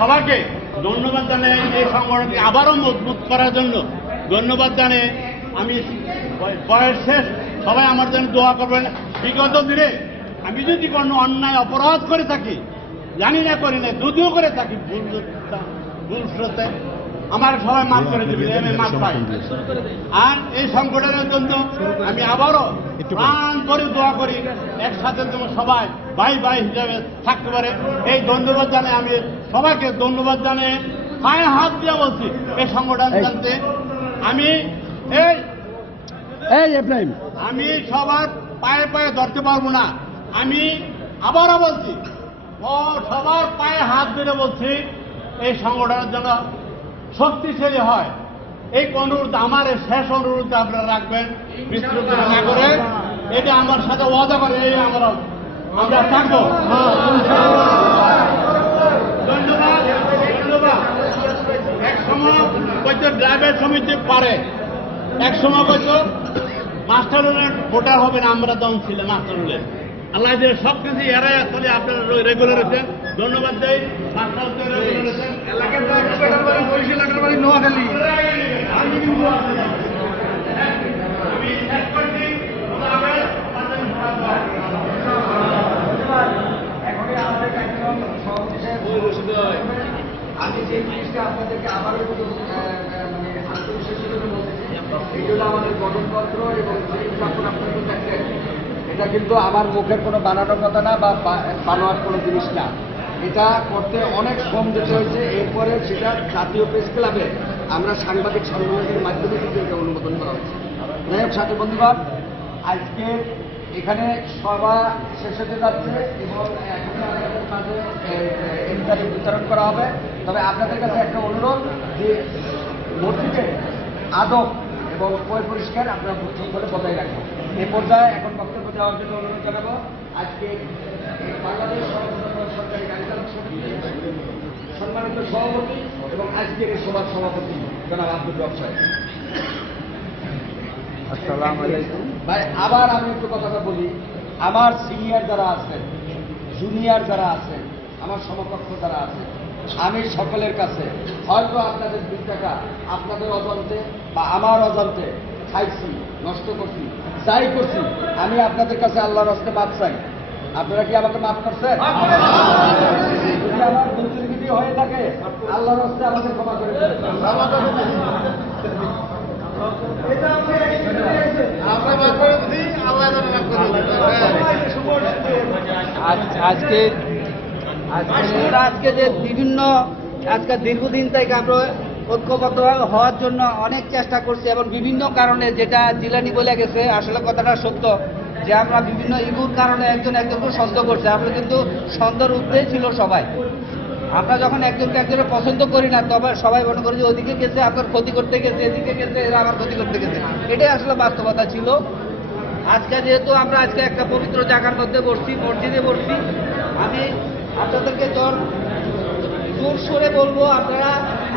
সবাইকে ধন্যবাদ জানাই এই সংগঠনকে আবারও মজবুত করার জন্য ধন্যবাদ জানাই। আমি বয়স শেষ, সবাই আমার জন্য দোয়া করবেন। বিগত দিনে আমি যদি কোনো অন্যায় অপরাধ করে থাকি, জানি না করি না, যদিও করে থাকি ভুলতে, আমার সবাই মাফ করে দেবেন, আমি মাফ পাই। আর এই সংগঠনের জন্য আমি আবারও প্রাণ করে দোয়া করি, একসাথে যেমন সবাই ভাই ভাই হিসাবে থাকতে পারে। এই ধন্যবাদ জানাই, আমি সবাইকে ধন্যবাদ জানাই, পায়ে হাত দিয়ে বলছি এই সংগঠন জানতে। আমি সবার পায়ে পায়ে ধরতে পারবো না। আমি আবারও বলছি, সবার পায়ে হাত ধরে বলছি এই সংগঠনের জন্য শক্তিশালী হয়। এই অনুরোধ আমার শেষ অনুরোধ আপনারা রাখবেন, বিস্তৃত না করে। এটা আমার সাথে ওয়াদা করে আমরা থাকবো। ধন্যবাদ ধন্যবাদ। এক সময় হয়তো ড্রাইভার সমিতি পারে, এক সময় হয়তো মাস্টার ভোটার হবে না, আমরা দম ছিল মাস্টার হলে। আল্লাহ সব কিছু এরাই আসলে আপনারা রেগুলার আছেন, ধন্যবাদ দেয়। মাস্টার রেগুলার আছেন, নোয়াখালী। আমি যে জিনিসটা আপনাদেরকে আবারও আত্মবিশ্বাস বলতেছি, এগুলো আমাদের গঠনতন্ত্র এবং আপনাদের দেখেন, এটা কিন্তু আমার মুখের কোনো বানানোর কথা না বা বানোয়ার কোনো জিনিস না। এটা করতে অনেক শ্রম দিতে হয়েছে। এরপরে সেটা জাতীয় প্রেস ক্লাবে আমরা সাংবাদিক সম্মেলনের মাধ্যমে কিন্তু এটা অনুমোদন করা হয়েছে। যাই হোক সাথী বন্ধুগণ, আজকে এখানে সভা শেষ হতে যাচ্ছে এবং এখন আমাদের মাঝে ইফতারি বিতরণ করা হবে। তবে আপনাদের কাছে একটা অনুরোধ যে মসজিদে আদব এবং পরিষ্কার আপনারা প্রস্তুত করে বজায় রাখবেন। এই পর্যায়ে এখন বক্তব্য দেওয়ার জন্য অনুরোধ জানাবো আজকে বাংলাদেশ সরকারি গাড়ি চালক সমিতির সম্মানিত সভাপতি এবং আজকের এই সভার সভাপতি জনাব আব্দুল রব সাহেব। আসসালামু আলাইকুম ভাই। আবার আমি একটু কথাটা বলি, আমার সিনিয়র যারা আছেন, জুনিয়র যারা আছেন, আমার সমকক্ষ যারা আছে, আমি সকলের কাছে হয়তো আপনাদের 2 টাকা আপনাদের অজান্তে বা আমার অজান্তে খাইছি, নষ্ট করছি, যাই করছি, আমি আপনাদের কাছে আল্লাহর রাস্তে মাপ চাই। আপনারা কি আমাকে মাফ করছেন? যদি আমার দুর্নীতি হয়ে থাকে আল্লাহর রাস্তে আমাকে ক্ষমা করে দেবেন। আজকে যে বিভিন্ন আজকে দীর্ঘদিন থেকে আমরা ঐক্যবদ্ধ হওয়ার জন্য অনেক চেষ্টা করছি এবং বিভিন্ন কারণে, যেটা জিলানি বলে গেছে, আসলে কথাটা সত্য যে আমরা বিভিন্ন ইগুর কারণে একজনকে সন্দেহ করছি। আমরা কিন্তু সন্দেহের ঊর্ধ্বেই ছিল সবাই। আমরা যখন একজনকে একজনের পছন্দ করি না, তবে সবাই মনে করি যে ওদিকে গেছে আপনার ক্ষতি করতে গেছে, এদিকে গেছে এরা আমার ক্ষতি করতে গেছে। এটাই আসলে বাস্তবতা ছিল। আজকে যেহেতু আমরা আজকে একটা পবিত্র জায়গার মধ্যে বসছি, মসজিদে বসছি, আমি আপনাদেরকে জোর সুরে বলবো, আপনারা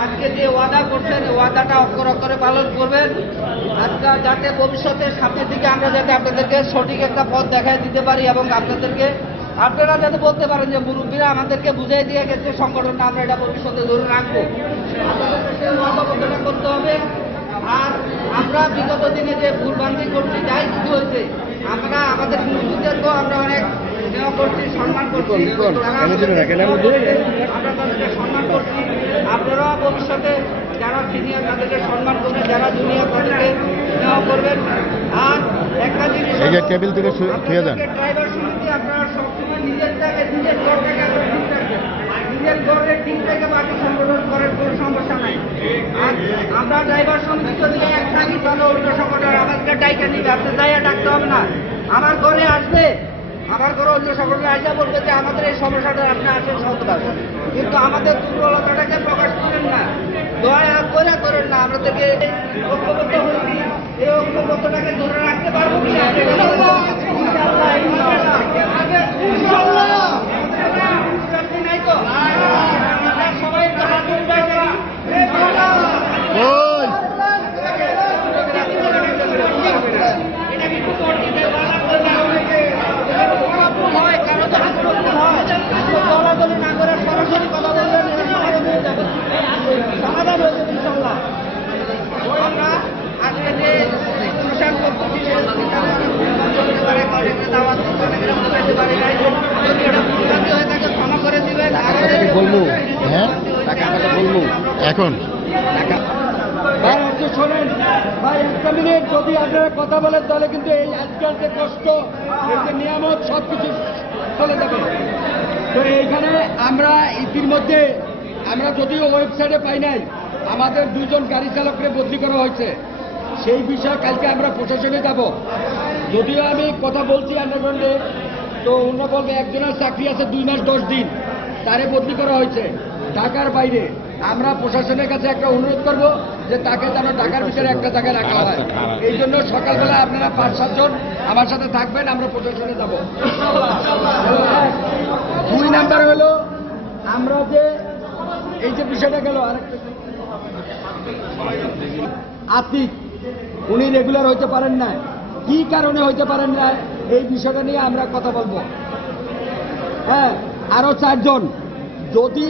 আজকে যে ওয়াদা করছেন ওয়াদাটা অক্ষর অক্ষরে পালন করবেন। আজকে যাতে ভবিষ্যতে সামনের দিকে আমরা যাতে আপনাদেরকে সঠিক একটা পথ দেখায় দিতে পারি এবং আপনারা যাতে বলতে পারেন যে মুরব্বীরা আমাদেরকে বুঝিয়ে দিয়ে গেছে সংগঠনটা আমরা এটা ভবিষ্যতে ধরে রাখবো। আপনাদেরকে ওয়াদাবদ্ধতা করতে হবে। আর আমরা বিগত দিনে যে ভুলভ্রান্তি করছি, যাই কিছু হয়েছে, আমরা আমাদের মুরব্বীদেরকেও আমরা অনেক নেওয়া করছি, সম্মান করছি, আমরা তাদেরকে সম্মান করছি। আপনারা ভবিষ্যতে যারা সিনিয়র তাদেরকে সম্মান করবেন, যারা জুনিয়র তাদেরকে নেওয়া করবেন। আর একটা জিনিস, ড্রাইভার সমিতি আপনারা সবসময় নিজের ঘরটাকে ঠিক রাখবেন, নিজের ঘরের ঠিক থেকে বাকি সংগঠন করার কোনো সমস্যা নাই। আর আমরা ড্রাইভার সমিতি যদি এক থাকি তাহলে অন্য সংগঠন আমাদেরকে ডাইকা নিবে, আপনার দায়া ডাকতে হবে না। আমার ঘরে আসবে, আমার ঘরে অন্য সংগঠন আসা বলবে যে আমাদের এই সমস্যাটা আপনি আসেন সমাধান, কিন্তু আমাদের দুর্বলতাটাকে প্রকাশ করেন না, দয়া করে করেন না। আমাদেরকে ঐক্যবদ্ধ হয়েছি, এই ঐক্যবদ্ধটাকে ধরে রাখতে পারবো কিনা নাই তো সবাই কারো যদি দলাদলি না করে সরাসরি কথা বলবেন। হ্যাঁ টাকা কথা বলবো এখন টাকা ভাই একটু শোনেন ভাই একটা মিনিট যদি আপনারা কথা বলেন তাহলে কিন্তু এই আজকাল যে কষ্ট এই যে নিয়ামত সব কিছু চলে যাবে। তো এইখানে আমরা ইতিমধ্যে আমরা যদিও ওয়েবসাইটে পাই নাই, আমাদের 2 জন গাড়ি চালককে বদলি করা হয়েছে। সেই বিষয়ে কালকে আমরা প্রশাসনে যাব। যদিও আমি কথা বলছি আন্ডারগ্রাউন্ডে, তো অন্য বলবে একজনের চাকরি আছে 2 মাস 10 দিন, তারে বদলি করা হয়েছে ঢাকার বাইরে। আমরা প্রশাসনের কাছে একটা অনুরোধ করব যে তাকে যেন ঢাকার ভিতরে একটা জায়গায় রাখা হয়। এই জন্য সকালবেলা আপনারা 5-7 জন আমার সাথে থাকবেন, আমরা প্রশাসনে যাব। 2 নাম্বার হলো আমরা যে এই যে বিষয়টা গেল আরেকটা আতিক, উনি রেগুলার হইতে পারেন না, কি কারণে হইতে পারেন না এই বিষয়টা নিয়ে আমরা কথা বলবো। হ্যাঁ, আরো 4 জন। যদি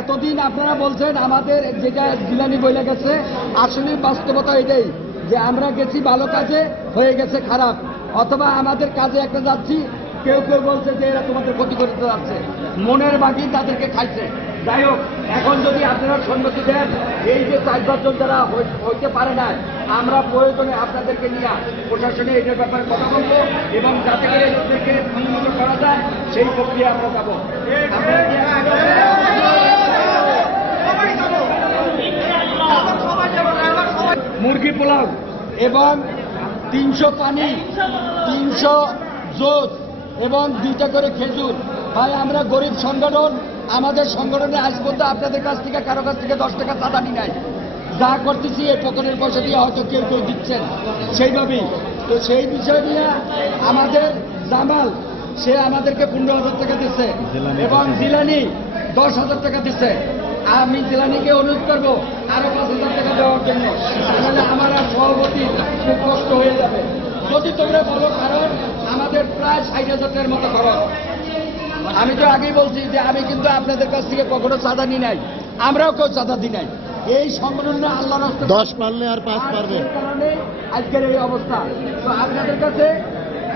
এতদিন আপনারা বলছেন আমাদের যেটা জিলানি বইলে গেছে, আসলে বাস্তবতা এটাই যে আমরা গেছি ভালো কাজে, হয়ে গেছে খারাপ, অথবা আমাদের কাজে একটা যাচ্ছি, কেউ কেউ বলছে যে এরা তোমাদের ক্ষতি করতে যাচ্ছে, মনের বাকি তাদেরকে খাইছে। যাই হোক, এখন যদি আপনারা সম্মতি দেন, এই যে 4-5 জন যারা হইতে পারে না, আমরা প্রয়োজনে আপনাদেরকে নিয়ে প্রশাসনে এটার ব্যাপারে কথা বলবো এবং যাতে করে এদেরকে সম্মত করা যায় সেই প্রক্রিয়া আমরা যাবো। মুরগি পোলাও এবং 300 পানি, 300 জুস এবং 2টা করে খেজুর। ভাই আমরা গরিব সংগঠন, আমাদের সংগঠনে আজ পর্যন্ত আপনাদের কাছ থেকে কারো কাছ থেকে 10 টাকা চাঁদা নি নাই। যা করতেছি এই পকেটের পয়সা দিয়ে হয়তো কেউ কেউ দিচ্ছেন সেইভাবেই। তো সেই বিষয় নিয়ে আমাদের জামাল, সে আমাদেরকে 15,000 টাকা দিচ্ছে এবং জিলানি 10,000 টাকা দিচ্ছে। আমি জিলানিকে অনুরোধ করবো আরো 5,000 টাকা দেওয়ার জন্য, তাহলে আমার আর সভাপতি খুব কষ্ট হয়ে যাবে। যদি তোমরা বলো, কারণ আমাদের প্রায় 60,000 টাকার মতো খরচ। আমি তো আগেই বলছি যে আমি কিন্তু আপনাদের কাছ থেকে কখনো চাঁদা নিই নাই, আমরাও কেউ চাঁদা দিই নাই। এই সংগঠন আল্লাহ 10 পারলে আর 5 পারবে, কারণে আজকের এই অবস্থা। তো আপনাদের কাছে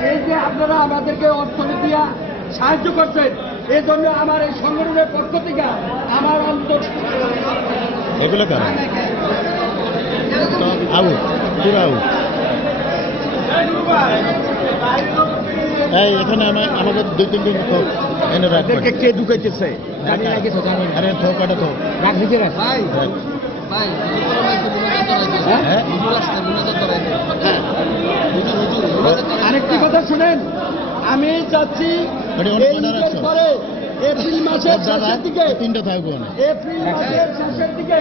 এই যে আপনারা আমাদেরকে অর্থনীতিয়া সাহায্য করছেন, এই জন্য আমার এই সংগঠনের পক্ষ থেকে আমার অন্তর এগুলো কেন আউট, পুরো আউট। এই এখানে আমাদের 2-3 জন এনে রাখবেন। কে ঢুকাইতেছে জানি না কিছু, জানি না। আরে থোক কাটা থোক রাখ দিতে রাখ। ভাই ভাই হ্যাঁ আরেকটি কথা শুনেন, আমি চাচ্ছি ওটা অনেক এই order ঈদের আছে। পরে এপ্রিল মাসের শেষের দিকে, 3টা থাকবো না, এপ্রিল মাসের শেষের দিকে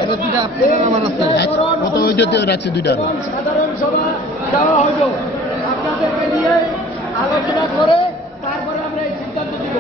কত ওই যে রাখছি 2টা এবং সাধারণ সভা দেওয়া হইব। আপনাদেরকে নিয়ে আলোচনা করে তারপরে আমরা এই সিদ্ধান্ত দিব।